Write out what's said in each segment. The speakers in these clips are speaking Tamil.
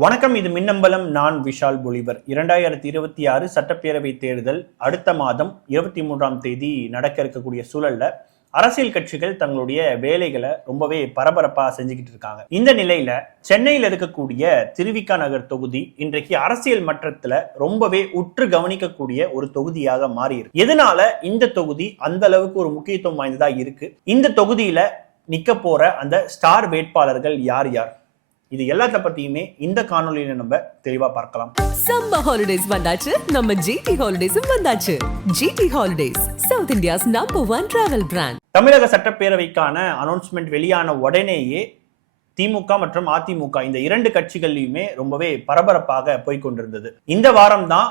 வணக்கம். இது மின்னம்பலம். நான் விஷால் பொலிவர். 2026 சட்டப்பேரவை தேர்தல் அடுத்த மாதம் 23ஆம் தேதி நடக்க இருக்கக்கூடிய சூழல்ல அரசியல் கட்சிகள் தங்களுடைய வேலைகளை ரொம்பவே பரபரப்பா செஞ்சுக்கிட்டு இருக்காங்க. இந்த நிலையில சென்னையில் இருக்கக்கூடிய திருவிக நகர் தொகுதி இன்றைக்கு அரசியல் மன்றத்துல ரொம்பவே உற்று கவனிக்கக்கூடிய ஒரு தொகுதியாக மாறி இருக்கு. எதனால இந்த தொகுதி அந்த அளவுக்கு ஒரு முக்கியத்துவம் வாய்ந்ததா இருக்கு? இந்த தொகுதியில நிக்க போற அந்த ஸ்டார் வேட்பாளர்கள் யார் யார்? இது எல்லாத்த பத்தியுமே இந்த காணொலியில நம்ம தெளிவா பார்க்கலாம். சம்மர் ஹாலிடேஸ் வந்தாச்சு, நம்ம ஜிடி ஹாலிடேஸும் வந்தாச்சு. GT holidays, South India's #1 travel brand. தமிழக சட்டப்பேரவைக்கான அனௌன்ஸ்மெண்ட் வெளியான உடனேயே திமுக மற்றும் அதிமுக இந்த இரண்டு கட்சிகள்லையுமே ரொம்பவே பரபரப்பாக போய்கொண்டிருந்தது. இந்த வாரம் தான்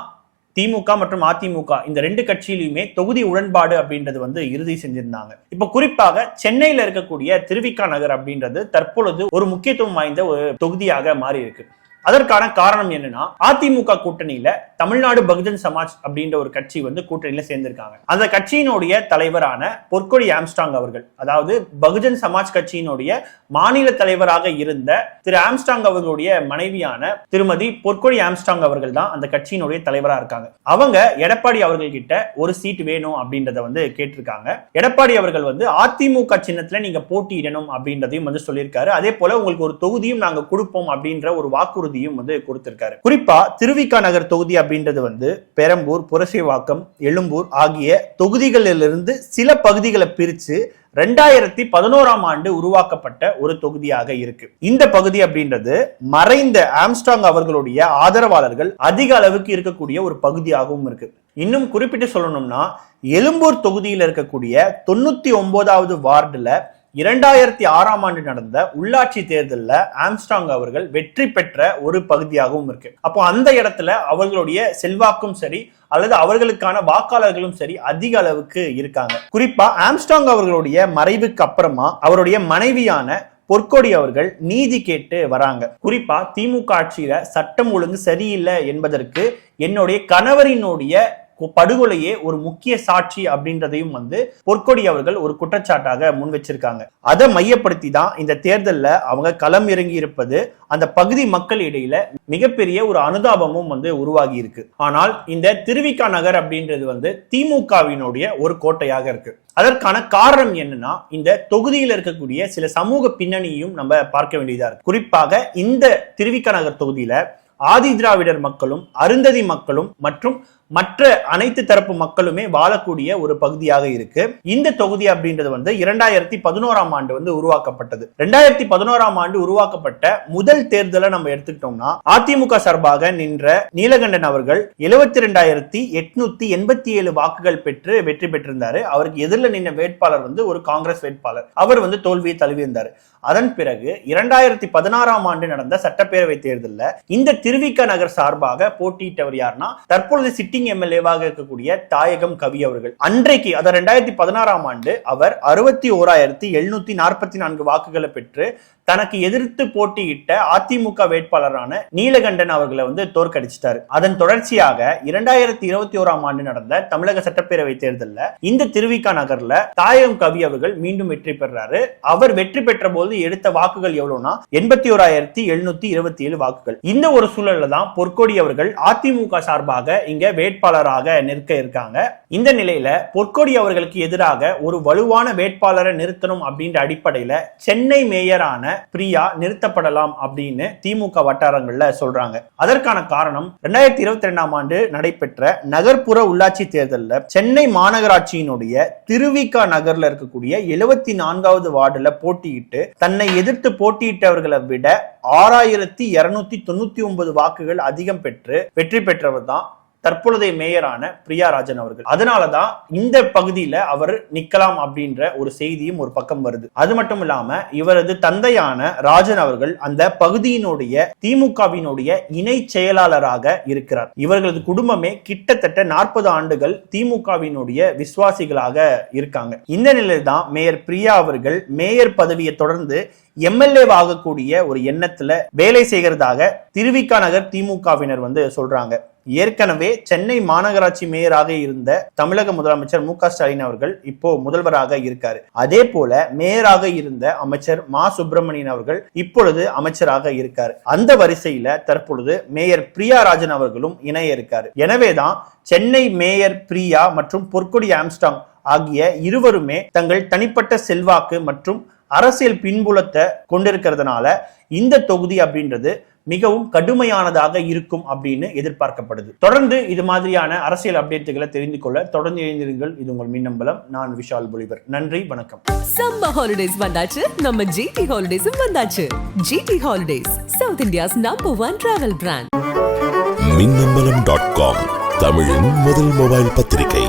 திமுக மற்றும் அதிமுக இந்த ரெண்டு கட்சியிலுமே தொகுதி உடன்பாடு அப்படின்றது இறுதி செஞ்சிருந்தாங்க. இப்ப குறிப்பாக சென்னையில இருக்கக்கூடிய திருவிக நகர் அப்படின்றது தற்பொழுது ஒரு முக்கியத்துவம் வாய்ந்த ஒரு தொகுதியாக மாறி இருக்கு. அதற்கான காரணம் என்னன்னா, அதிமுக கூட்டணியில தமிழ்நாடு பகுஜன் சமாஜ் அப்படின்ற ஒரு கட்சி கூட்டணியில சேர்ந்திருக்காங்க. அந்த கட்சியினுடைய தலைவரான பொற்கொடி ஆம்ஸ்ட்ராங் அவர்கள், அதாவது பகுஜன் சமாஜ் கட்சியினுடைய மாநில தலைவராக இருந்த திரு ஆம்ஸ்ட்ராங் அவர்களுடைய மனைவியான திருமதி பொற்கொடி ஆம்ஸ்ட்ராங் அவர்கள் தான் அந்த கட்சியினுடைய தலைவரா இருக்காங்க. அவங்க எடப்பாடி அவர்கள் கிட்ட ஒரு சீட் வேணும் அப்படின்றத கேட்டிருக்காங்க. எடப்பாடி அவர்கள் அதிமுக சின்னத்துல நீங்க போட்டியிடணும் அப்படின்றதையும் சொல்லியிருக்காரு. அதே போல உங்களுக்கு ஒரு தொகுதியும் நாங்க கொடுப்போம் அப்படின்ற ஒரு வாக்குறுதி கொடுத்திருக்காரு. குறிப்பா திருவிக நகர் தொகுதி அப்படின்றது பெரம்பூர், புரசைவாக்கம், எழும்பூர் ஆகிய தொகுதிகளிலிருந்து சில பகுதிகளை பிரிச்சு 2011ஆம் ஆண்டு உருவாக்கப்பட்ட ஒரு தொகுதியாக இருக்கு. இந்த பகுதி அப்படின்றது மறைந்த ஆம்ஸ்ட்ராங் அவர்களுடைய ஆதரவாளர்கள் அதிக அளவுக்கு இருக்கக்கூடிய ஒரு பகுதியாகவும் இருக்கு. இன்னும் குறிப்பிட்டு சொல்லணும்னா, எழும்பூர் தொகுதியில் இருக்கக்கூடிய 99வது வார்டுல 2006ஆம் ஆண்டு நடந்த உள்ளாட்சி தேர்தலில் ஆம்ஸ்ட்ராங் அவர்கள் வெற்றி பெற்ற ஒரு பகுதியாகவும் இருக்கு. அப்போ அந்த இடத்துல அவர்களுடைய செல்வாக்கும் சரி அல்லது அவர்களுக்கான வாக்காளர்களும் சரி அதிக அளவுக்கு இருக்காங்க. குறிப்பா ஆம்ஸ்ட்ராங் அவர்களுடைய மறைவுக்கு அப்புறமா அவருடைய மனைவியான பொற்கொடி அவர்கள் நீதி கேட்டு வராங்க. குறிப்பா திமுக ஆட்சியில சட்டம் ஒழுங்கு சரியில்லை என்பதற்கு என்னுடைய கணவரினுடைய படுகொலையே ஒரு முக்கிய சாட்சி அப்படின்றதையும் பொற்கொடி அவர்கள் ஒரு குற்றச்சாட்டாக முன் வச்சிருக்காங்க. அதை மையப்படுத்தி தான் இந்த தேர்தல்ல அவங்க களம் இறங்கி இருப்பது அந்த பகுதி மக்கள் இடையில மிகப்பெரிய ஒரு அனுதாபமும் உருவாகி இருக்கு. ஆனால் இந்த திருவிக நகர் அப்படின்றது திமுகவினுடைய ஒரு கோட்டையாக இருக்கு. அதற்கான காரணம் என்னன்னா, இந்த தொகுதியில் இருக்கக்கூடிய சில சமூக பின்னணியும் நம்ம பார்க்க வேண்டியதா இருக்கு. குறிப்பாக இந்த திருவிக நகர் தொகுதியில ஆதி திராவிடர் மக்களும், அருந்ததி மக்களும் மற்றும் மற்ற அனைத்து தரப்பு மக்களுமே வாழக்கூடிய ஒரு பகுதியாக இருக்கு. இந்த தொகுதி அப்படின்றது 2011ஆம் ஆண்டு உருவாக்கப்பட்டது. 2011ஆம் ஆண்டு உருவாக்கப்பட்ட முதல் தேர்தலை நம்ம எடுத்துக்கிட்டோம்னா, அதிமுக சார்பாக நின்ற நீலகண்டன் அவர்கள் 72,887 வாக்குகள் பெற்று வெற்றி பெற்றிருந்தாரு. அவருக்கு எதிரில் நின்ற வேட்பாளர் ஒரு காங்கிரஸ் வேட்பாளர். அவர் தோல்வியை தழுவியிருந்தாரு. அதன் பிறகு 2016ஆம் ஆண்டு நடந்த சட்டப்பேரவை தேர்தலில் இந்த திருவிக நகர் சார்பாக போட்டியிட்டவர் யாருன்னா, தற்பொழுது சிட்டிங் எம்எல்ஏவாக இருக்கக்கூடிய தாயகம் கவி அவர்கள். அன்றைக்கு, அதாவது 2016ஆம் ஆண்டு அவர் 61,744 வாக்குகளை பெற்று தனக்கு எதிர்த்து போட்டியிட்ட அதிமுக வேட்பாளரான நீலகண்டன் அவர்களை தோற்கடிச்சிட்டாரு. அதன் தொடர்ச்சியாக 2021ஆம் ஆண்டு நடந்த தமிழக சட்டப்பேரவை தேர்தலில் இந்த திருவிக நகர்ல தாயகம் கவி அவர்கள் மீண்டும் வெற்றி பெறாரு. அவர் வெற்றி பெற்ற போது எடுத்த வாக்குகள் எவ்வளவுனா 81,727 வாக்குகள். இந்த ஒரு சூழல்ல தான் பொற்கொடி அவர்கள் அதிமுக சார்பாக இங்க வேட்பாளராக நிற்க இருக்காங்க. இந்த நிலையில பொற்கொடி அவர்களுக்கு எதிராக ஒரு வலுவான வேட்பாளரை நிறுத்தணும் அப்படின்ற அடிப்படையில சென்னை மேயரான பிரியா நிறுத்தப்படலாம் அப்படின்னு திமுக வட்டாரங்கள்ல சொல்றாங்க. அதற்கான காரணம், 2022ஆம் ஆண்டு நடைபெற்ற நகர்ப்புற உள்ளாட்சி தேர்தலில் சென்னை மாநகராட்சியினுடைய திருவிக நகர்ல இருக்கக்கூடிய 74வது வார்டுல போட்டியிட்டு தன்னை எதிர்த்து போட்டியிட்டவர்களை விட 6,299 வாக்குகள் அதிகம் பெற்று வெற்றி பெற்றவர் தான் தற்பொழுதைய மேயரான பிரியா ராஜன் அவர்கள். அதனாலதான் இந்த பகுதியில அவர் நிக்கலாம் அப்படின்ற ஒரு செய்தியும் ஒரு பக்கம் வருது. அது மட்டும் இல்லாம இவரது தந்தையான ராஜன் அவர்கள் அந்த பகுதியினுடைய திமுகவினுடைய இணை செயலாளராக இருக்கிறார். இவர்களது குடும்பமே கிட்டத்தட்ட 40 ஆண்டுகள் திமுகவினுடைய விசுவாசிகளாக இருக்காங்க. இந்த நிலையில் தான் மேயர் பிரியா அவர்கள் மேயர் பதவியை தொடர்ந்து எம்எல்ஏ ஆகக்கூடிய ஒரு எண்ணத்துல வேலை செய்கிறதாக திருவிக நகர் திமுகவினர் சொல்றாங்க. ஏற்கனவே சென்னை மாநகராட்சி மேயராக இருந்த தமிழக முதலமைச்சர் மு க ஸ்டாலின் அவர்கள் இப்போ முதல்வராக இருக்காரு. அதே போல மேயராக இருந்த அமைச்சர் மா சுப்பிரமணியன் அவர்கள் இப்பொழுது அமைச்சராக இருக்காரு. அந்த வரிசையில தற்பொழுது மேயர் பிரியா ராஜன் அவர்களும் இணைய இருக்காரு. எனவேதான் சென்னை மேயர் பிரியா மற்றும் பொற்கொடி ஆம்ஸ்டாங் ஆகிய இருவருமே தங்கள் தனிப்பட்ட செல்வாக்கு மற்றும் அரசியல் பின்புலத்தை கொண்டிருக்கிறதுனால இந்த தொகுதி அப்படின்றது மிகவும் கடுமையானதாக இருக்கும் அப்படின்னு எதிர்பார்க்கப்படுது. தொடர்ந்து இது மாதிரியான அரசியல் அப்டேட்டுகளை தெரிந்து கொள்ள தொடர்ந்து இணைந்திருங்கள். இது உங்கள் மின்னம்பலம். நான் விஷால் பொலிவர். நன்றி, வணக்கம். சம்மர் ஹாலிடேஸ் வந்தாச்சு, நம்ம ஜிடி ஹாலிடேஸும் வந்தாச்சு. GT holidays, South India's #1 travel brand. மின்னம்பலம்.com, தமிழின் முதல் மொபைல் பத்திரிகை.